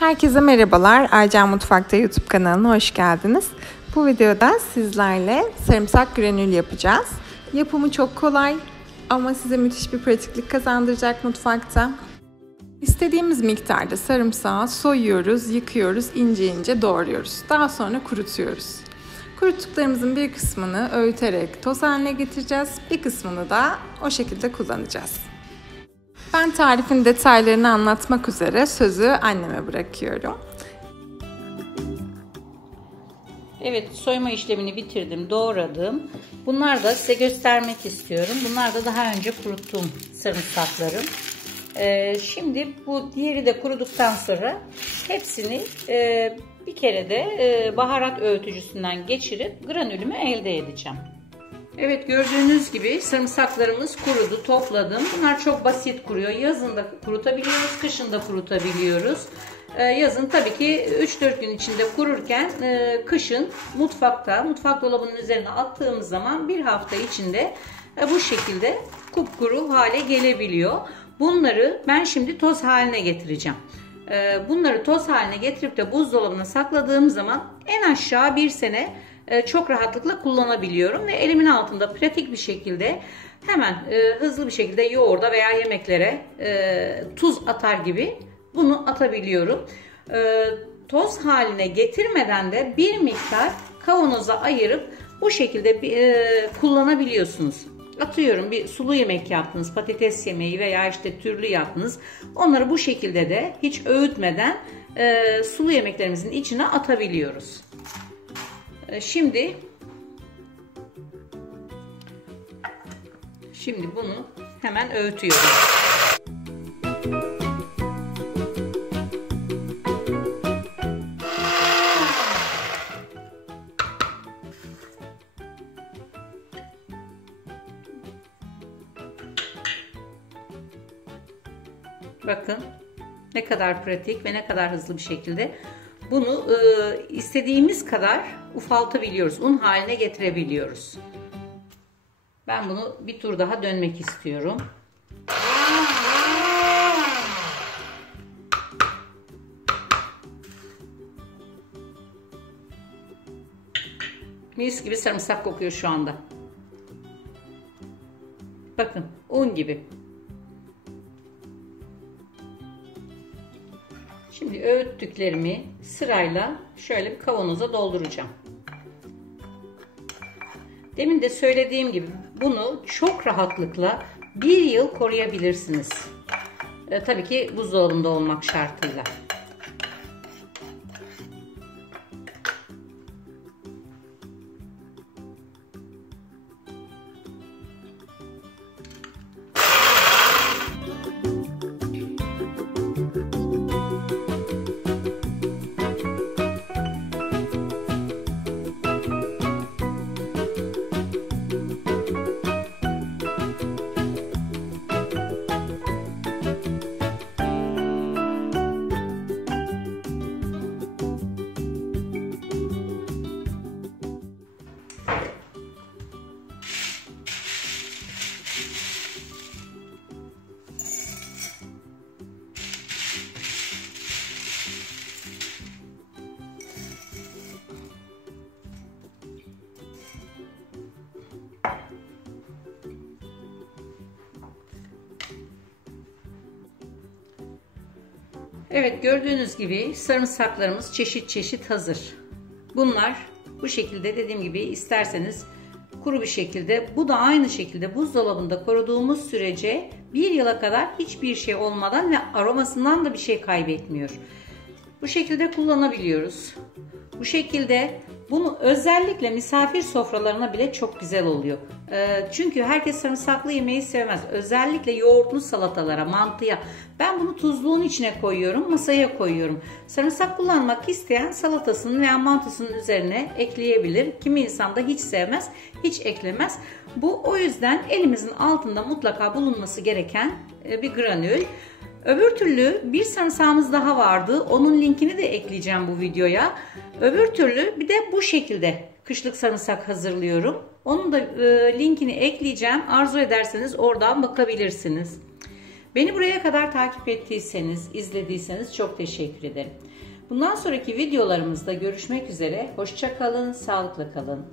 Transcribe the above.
Herkese merhabalar. Aycan Mutfak'ta YouTube kanalına hoş geldiniz. Bu videoda sizlerle sarımsak granül yapacağız. Yapımı çok kolay ama size müthiş bir pratiklik kazandıracak mutfakta. İstediğimiz miktarda sarımsağı soyuyoruz, yıkıyoruz, ince ince doğruyoruz. Daha sonra kurutuyoruz. Kuruttuklarımızın bir kısmını öğüterek toz haline getireceğiz. Bir kısmını da o şekilde kullanacağız. Ben tarifin detaylarını anlatmak üzere sözü anneme bırakıyorum. Evet, soyma işlemini bitirdim, doğradım. Bunlar da size göstermek istiyorum. Bunlar da daha önce kuruttuğum sarımsaklarım. Şimdi bu diğeri de kuruduktan sonra hepsini bir kere de baharat öğütücüsünden geçirip granülümü elde edeceğim. Evet, gördüğünüz gibi sarımsaklarımız kurudu, topladım. Bunlar çok basit kuruyor. Yazın da kurutabiliyoruz, kışın da kurutabiliyoruz. Yazın tabii ki 3-4 gün içinde kururken kışın mutfak dolabının üzerine attığımız zaman bir hafta içinde bu şekilde kupkuru hale gelebiliyor. Bunları ben şimdi toz haline getireceğim. Bunları toz haline getirip de buzdolabına sakladığım zaman en aşağı bir sene çok rahatlıkla kullanabiliyorum ve elimin altında pratik bir şekilde hemen hızlı bir şekilde yoğurda veya yemeklere tuz atar gibi bunu atabiliyorum. Toz haline getirmeden de bir miktar kavanoza ayırıp bu şekilde kullanabiliyorsunuz. Atıyorum, bir sulu yemek yaptınız, patates yemeği veya işte türlü yaptınız. Onları bu şekilde de hiç öğütmeden sulu yemeklerimizin içine atabiliyoruz. Şimdi bunu hemen öğütüyorum. Bakın ne kadar pratik ve ne kadar hızlı bir şekilde bunu istediğimiz kadar ufaltabiliyoruz. Un haline getirebiliyoruz. Ben bunu bir tur daha dönmek istiyorum. Mis gibi sarımsak kokuyor şu anda. Bakın, un gibi. Şimdi öğüttüklerimi sırayla şöyle bir kavanoza dolduracağım. Demin de söylediğim gibi bunu çok rahatlıkla bir yıl koruyabilirsiniz. Tabii ki buzdolabında olmak şartıyla. Evet, gördüğünüz gibi sarımsaklarımız çeşit çeşit hazır. Bunlar bu şekilde, dediğim gibi, isterseniz kuru bir şekilde, bu da aynı şekilde buzdolabında koruduğumuz sürece bir yıla kadar hiçbir şey olmadan ve aromasından da bir şey kaybetmiyor. Bu şekilde kullanabiliyoruz. Bu şekilde bunu özellikle misafir sofralarına bile çok güzel oluyor. Çünkü herkes sarımsaklı yemeği sevmez. Özellikle yoğurtlu salatalara, mantıya. Ben bunu tuzluğun içine koyuyorum, masaya koyuyorum. Sarımsak kullanmak isteyen salatasının veya mantısının üzerine ekleyebilir. Kimi insan da hiç sevmez, hiç eklemez. Bu o yüzden elimizin altında mutlaka bulunması gereken bir granül. Öbür türlü bir sarımsağımız daha vardı. Onun linkini de ekleyeceğim bu videoya. Öbür türlü bir de bu şekilde kışlık sarımsak hazırlıyorum. Onun da linkini ekleyeceğim. Arzu ederseniz oradan bakabilirsiniz. Beni buraya kadar takip ettiyseniz, izlediyseniz çok teşekkür ederim. Bundan sonraki videolarımızda görüşmek üzere. Hoşça kalın, sağlıkla kalın.